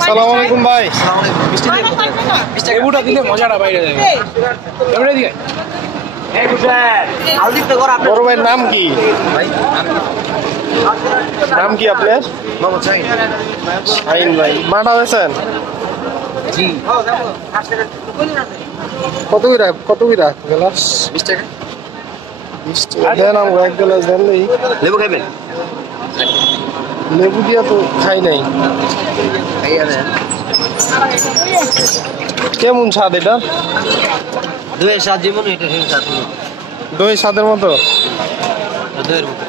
আসসালামু আলাইকুম ভাই। লেবুটা দিলে মজাটা বাইরে যাবে। এবারে দিকে বড় ভাইয়ের নাম কি? নাম কি আপনার? শাহিন ভাই। মাটা হয়েছেন? কত কইরা গ্লাস? 20 টাকা। 20 টাকা দেন, আমাকে এক গ্লাস দেন। লেবু খাইবেন? লেবু দিয়া তো খাই নাই। কেমন স্বাদ এটা? দইয়ের স্বাদ যেমন এটা স্বাদ। দই স্বাদের মতো? দইয়ের মতো।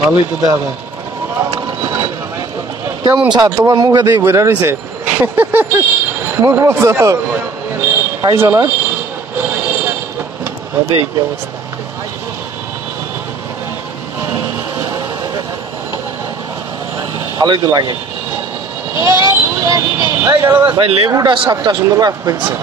ভালোই তো দেখা যায়। কেমন স্বাদ? তোমার মুখে দিয়ে বইরা রয়েছে। মুখ বলছো খাইছো না? কি অবস্থা? ভালোই তো লাগে ভাই। লেবুটা স্বাদটা সুন্দর লাগছে।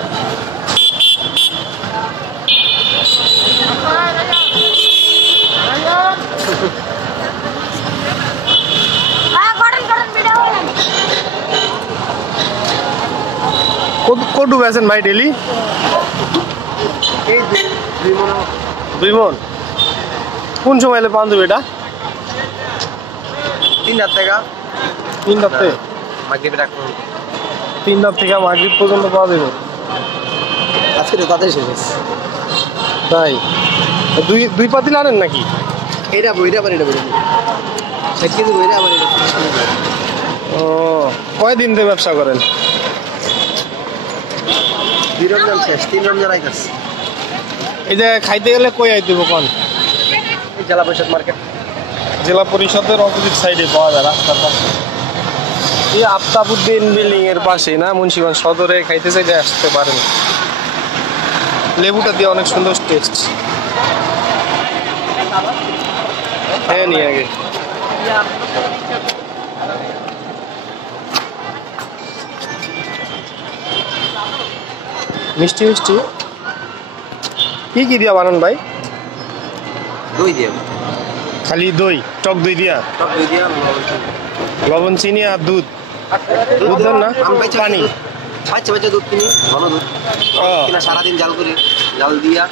কত বেছেন ভাই ডেলি? 2 মন। কোন সময় এলে পান দেবে এটা? 3 রাত থেকে 3 রাতে মাগরিব রাখবো। 3 রাত থেকে মাগরিব পর্যন্ত পাওয়া যাবে। আজকে তো তাতে শেষ। তাই দুই পাতিল আনেন নাকি? এটা বইরা আবার এটা বইরা 60 কেজি বইরা আবার এটা। ও, কয়দিন ধরে ব্যবসা করেন? 2 রমজান শেষ, 3 রমজান আইতাছে। এই যে খাইতে গেলে কই আইতে হবে কোন? এই জেলা পরিষদ মার্কেট। জেলা পরিষদের অপোজিট সাইডে পাওয়া যায়, রাস্তার পাশে। এই আফতাবউদ্দিন বিল্ডিং এর পাশে না, মুন্সিগঞ্জ সদরে খাইতে চাইলে আসতে পারেন। লেবুটা দিয়ে অনেক সুন্দর টেস্ট। হ্যাঁ, নিয়ে আগে মিষ্টি মিষ্টি কি দিয়া বানান ভাই? দই দিয়ে। খালি দই? টক দই দিয়া? টক দই দিয়া, লবণ, চিনি আর দুধ। দুধ দেন না? পানি? বাচ্চা দুধ কিনি, ঘন দুধ কিনা, সারাদিন জাল করি, জাল দিয়া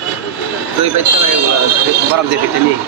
দই পাইতে গরম দিয়ে পেটে নিয়ে।